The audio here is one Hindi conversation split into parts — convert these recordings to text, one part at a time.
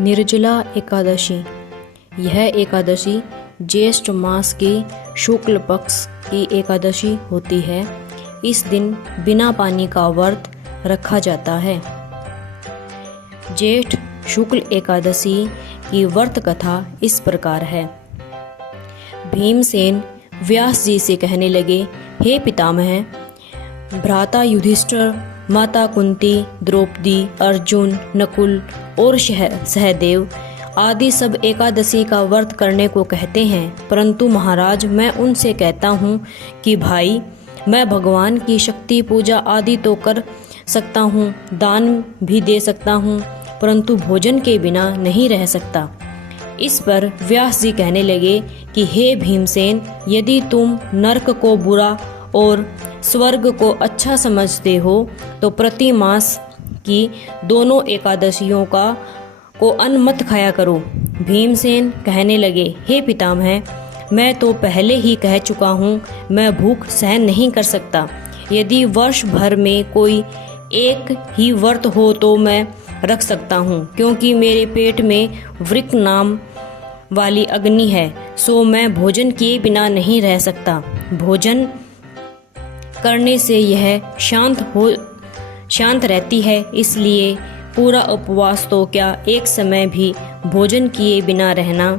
निर्जला एकादशी। यह एकादशी ज्येष्ठ मास की शुक्ल पक्ष की एकादशी होती है। इस दिन बिना पानी का व्रत रखा जाता है। ज्येष्ठ शुक्ल एकादशी की व्रत कथा इस प्रकार है। भीमसेन व्यास जी से कहने लगे, हे पितामह, भ्राता युधिष्ठिर, माता कुंती, द्रौपदी, अर्जुन, नकुल और सहदेव आदि सब एकादशी का व्रत करने को कहते हैं, परंतु महाराज मैं उनसे कहता हूँ कि भाई, मैं भगवान की शक्ति पूजा आदि तो कर सकता हूँ, दान भी दे सकता हूँ, परंतु भोजन के बिना नहीं रह सकता। इस पर व्यास जी कहने लगे कि हे भीमसेन, यदि तुम नरक को बुरा और स्वर्ग को अच्छा समझते हो तो प्रति मास की दोनों एकादशियों को अन्न मत खाया करो। भीमसेन कहने लगे, हे पितामह, मैं तो पहले ही कह चुका हूँ, मैं भूख सहन नहीं कर सकता। यदि वर्ष भर में कोई एक ही व्रत हो तो मैं रख सकता हूँ, क्योंकि मेरे पेट में वृक्क नाम वाली अग्नि है, सो मैं भोजन किए बिना नहीं रह सकता। भोजन करने से यह शांत रहती है, इसलिए पूरा उपवास तो क्या, एक समय भी भोजन किए बिना रहना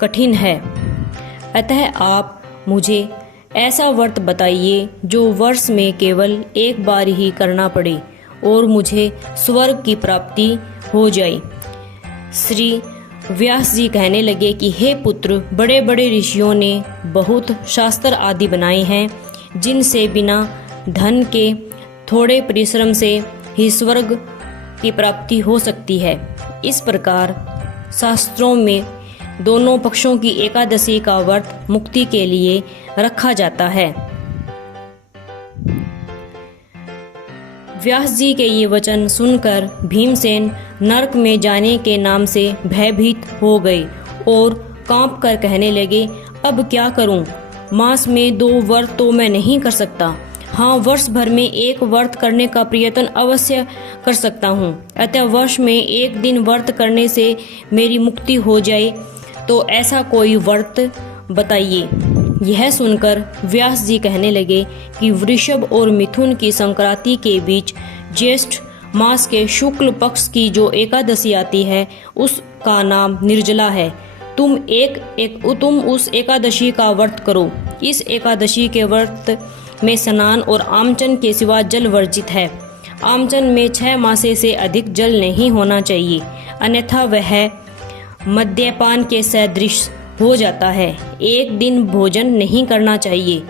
कठिन है। अतः आप मुझे ऐसा व्रत बताइए जो वर्ष में केवल एक बार ही करना पड़े और मुझे स्वर्ग की प्राप्ति हो जाए। श्री व्यास जी कहने लगे कि हे पुत्र, बड़े बड़े ऋषियों ने बहुत शास्त्र आदि बनाए हैं, जिनसे बिना धन के थोड़े परिश्रम से ही स्वर्ग की प्राप्ति हो सकती है। इस प्रकार शास्त्रों में दोनों पक्षों की एकादशी का व्रत मुक्ति के लिए रखा जाता है। व्यास जी के ये वचन सुनकर भीमसेन नरक में जाने के नाम से भयभीत हो गए और कांप कर कहने लगे, अब क्या करूं? मास में 2 व्रत तो मैं नहीं कर सकता। हाँ, वर्ष भर में एक व्रत करने का प्रयत्न अवश्य कर सकता हूँ। अतः वर्ष में एक दिन व्रत करने से मेरी मुक्ति हो जाए, तो ऐसा कोई व्रत बताइए। यह सुनकर व्यास जी कहने लगे कि वृषभ और मिथुन की संक्रांति के बीच ज्येष्ठ मास के शुक्ल पक्ष की जो एकादशी आती है, उसका नाम निर्जला है। तुम उस एकादशी का व्रत करो। इस एकादशी के व्रत में स्नान और आमचन के सिवा जल वर्जित है। आमचन में 6 मासे से अधिक जल नहीं होना चाहिए, अन्यथा वह मद्यपान के सदृश हो जाता है। एक दिन भोजन नहीं करना चाहिए,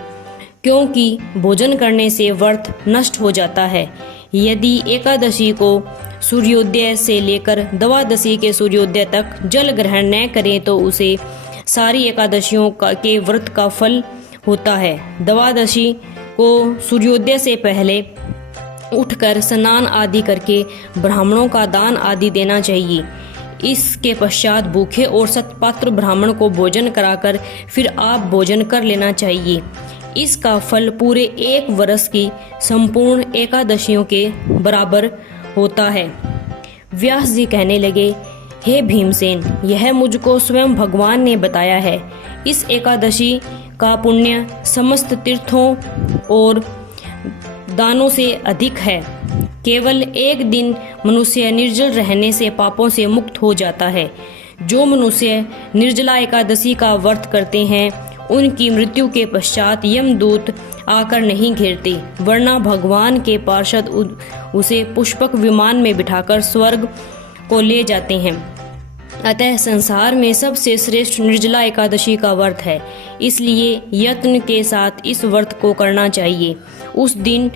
क्योंकि भोजन करने से व्रत नष्ट हो जाता है। यदि एकादशी को सूर्योदय से लेकर द्वादशी के सूर्योदय तक जल ग्रहण न करें तो उसे सारी एकादशियों के व्रत का फल होता है। द्वादशी को सूर्योदय से पहले उठकर स्नान आदि करके ब्राह्मणों का दान आदि देना चाहिए। इसके पश्चात भूखे और सत्पात्र ब्राह्मण को भोजन कराकर फिर आप भोजन कर लेना चाहिए। इसका फल पूरे 1 वर्ष की संपूर्ण एकादशियों के बराबर होता है। व्यास जी कहने लगे, हे भीमसेन, यह मुझको स्वयं भगवान ने बताया है। इस एकादशी का पुण्य समस्त तीर्थों और दानों से अधिक है। केवल एक दिन मनुष्य निर्जल रहने से पापों से मुक्त हो जाता है। जो मनुष्य निर्जला एकादशी का व्रत करते हैं, उनकी मृत्यु के पश्चात यमदूत आकर नहीं घेरते, वरना भगवान के पार्षद उसे पुष्पक विमान में बिठाकर स्वर्ग को ले जाते हैं। अतः संसार में सबसे श्रेष्ठ निर्जला एकादशी का व्रत है, इसलिए यत्न के साथ इस व्रत को करना चाहिए। उस दिन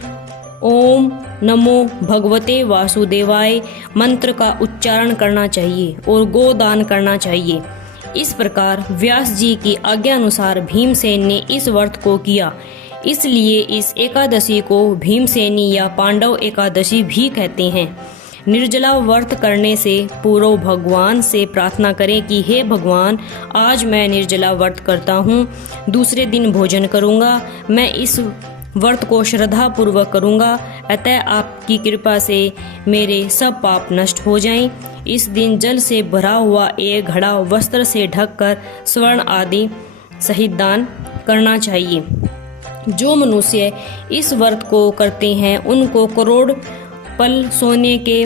ओम नमो भगवते वासुदेवाय मंत्र का उच्चारण करना चाहिए और गोदान करना चाहिए। इस प्रकार व्यास जी की आज्ञा अनुसार भीमसेन ने इस व्रत को किया। इसलिए इस एकादशी को भीमसेनी या पांडव एकादशी भी कहते हैं। निर्जला व्रत करने से पूर्व भगवान से प्रार्थना करें कि हे भगवान, आज मैं निर्जला व्रत करता हूँ, दूसरे दिन भोजन करूँगा। मैं इस व्रत को श्रद्धा पूर्वक करूँगा, अतः आपकी कृपा से मेरे सब पाप नष्ट हो जाएं। इस दिन जल से भरा हुआ एक घड़ा वस्त्र से ढककर स्वर्ण आदि सहित दान करना चाहिए। जो मनुष्य इस व्रत को करते हैं उनको करोड़ पल सोने के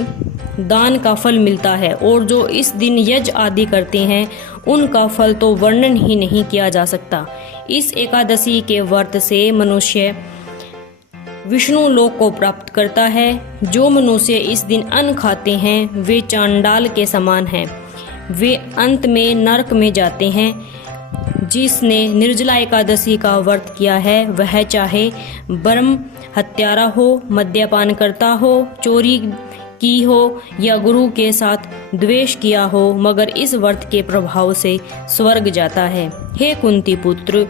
दान का फल मिलता है, और जो इस दिन यज्ञ आदि करते हैं उनका फल तो वर्णन ही नहीं किया जा सकता। इस एकादशी के व्रत से मनुष्य विष्णु लोक को प्राप्त करता है। जो मनुष्य इस दिन अन्न खाते हैं वे चांडाल के समान हैं, वे अंत में नरक में जाते हैं। जिसने निर्जला एकादशी का व्रत किया है वह चाहे ब्रह्म हत्यारा हो, मद्यपान करता हो, चोरी की हो या गुरु के साथ द्वेष किया हो, मगर इस व्रत के प्रभाव से स्वर्ग जाता है। हे कुंती पुत्र,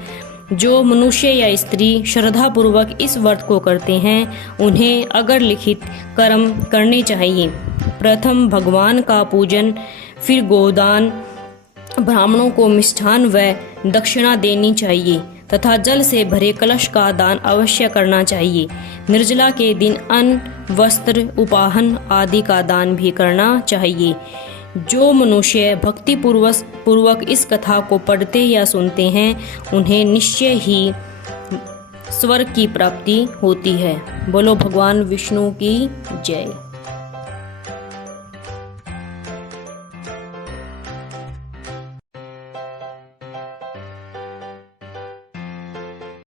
जो मनुष्य या स्त्री श्रद्धापूर्वक इस व्रत को करते हैं उन्हें अगर लिखित कर्म करने चाहिए। प्रथम भगवान का पूजन, फिर गोदान, ब्राह्मणों को मिष्ठान व दक्षिणा देनी चाहिए तथा जल से भरे कलश का दान अवश्य करना चाहिए। निर्जला के दिन अन्न, वस्त्र, उपाहन आदि का दान भी करना चाहिए। जो मनुष्य भक्ति पूर्वक इस कथा को पढ़ते या सुनते हैं उन्हें निश्चय ही स्वर्ग की प्राप्ति होती है। बोलो भगवान विष्णु की जय।